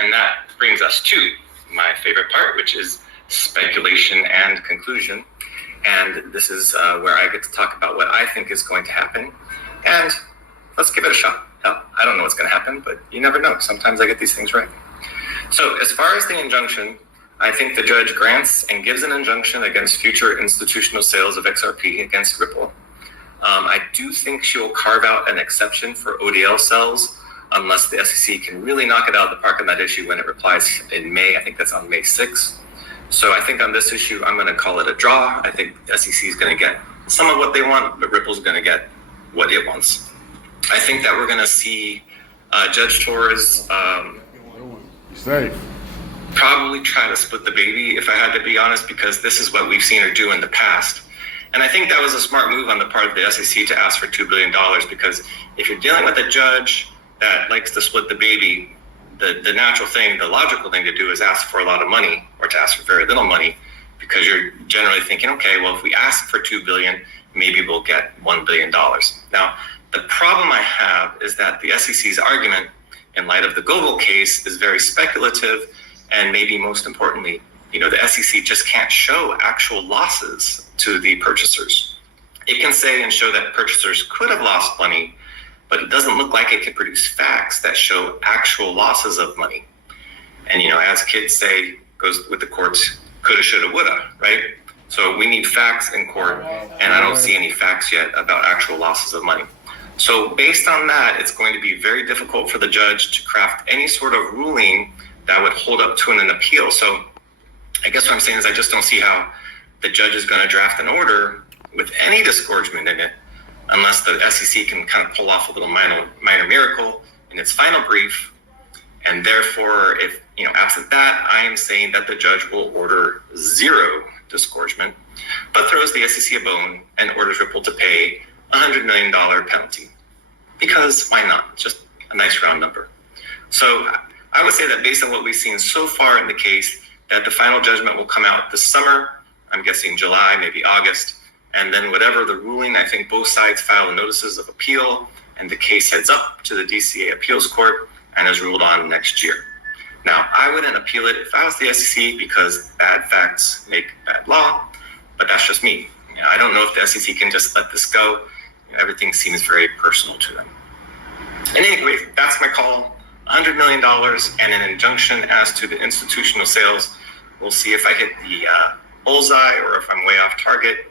And that brings us to my favorite part, which is speculation and conclusion. And this is where I get to talk about what I think is going to happen. And let's give it a shot. Hell, I don't know what's going to happen, but you never know. Sometimes I get these things right. So as far as the injunction, I think the judge grants and gives an injunction against future institutional sales of XRP against Ripple. I do think she will carve out an exception for ODL sales unless the SEC can really knock it out of the park on that issue when it replies in May. I think that's on May 6th. So I think on this issue, I'm going to call it a draw. I think the SEC is going to get some of what they want, but Ripple's going to get what it wants. I think that we're going to see Judge Torres probably try to split the baby, if I had to be honest, because this is what we've seen her do in the past. And I think that was a smart move on the part of the SEC to ask for $2 billion, because if you're dealing with a judge that likes to split the baby, the natural thing, the logical thing to do is ask for a lot of money or to ask for very little money, because you're generally thinking, okay, well, if we ask for $2 billion, maybe we'll get $1 billion. Now, the problem I have is that the SEC's argument in light of the Google case is very speculative, and maybe most importantly, the SEC just can't show actual losses to the purchasers. It can say and show that purchasers could have lost money, but it doesn't look like it can produce facts that show actual losses of money. And, as kids say, goes with the courts, coulda, shoulda, woulda, right? So we need facts in court, and I don't see any facts yet about actual losses of money. So based on that, it's going to be very difficult for the judge to craft any sort of ruling that would hold up to an appeal. So I guess what I'm saying is I just don't see how the judge is going to draft an order with any disgorgement in it unless the SEC can kind of pull off a little minor miracle in its final brief. And therefore, if, absent that, I am saying that the judge will order zero disgorgement, but throws the SEC a bone and orders Ripple to pay $100 million penalty. Because why not? Just a nice round number. So I would say that based on what we've seen so far in the case, that the final judgment will come out this summer. I'm guessing July, maybe August. And then whatever the ruling, I think both sides file notices of appeal, and the case heads up to the DCA appeals court and is ruled on next year. Now, I wouldn't appeal it if I was the SEC, because bad facts make bad law, but that's just me. I don't know if the SEC can just let this go. Everything seems very personal to them. And anyway, that's my call. $100 million and an injunction as to the institutional sales. We'll see if I hit the bullseye or if I'm way off target.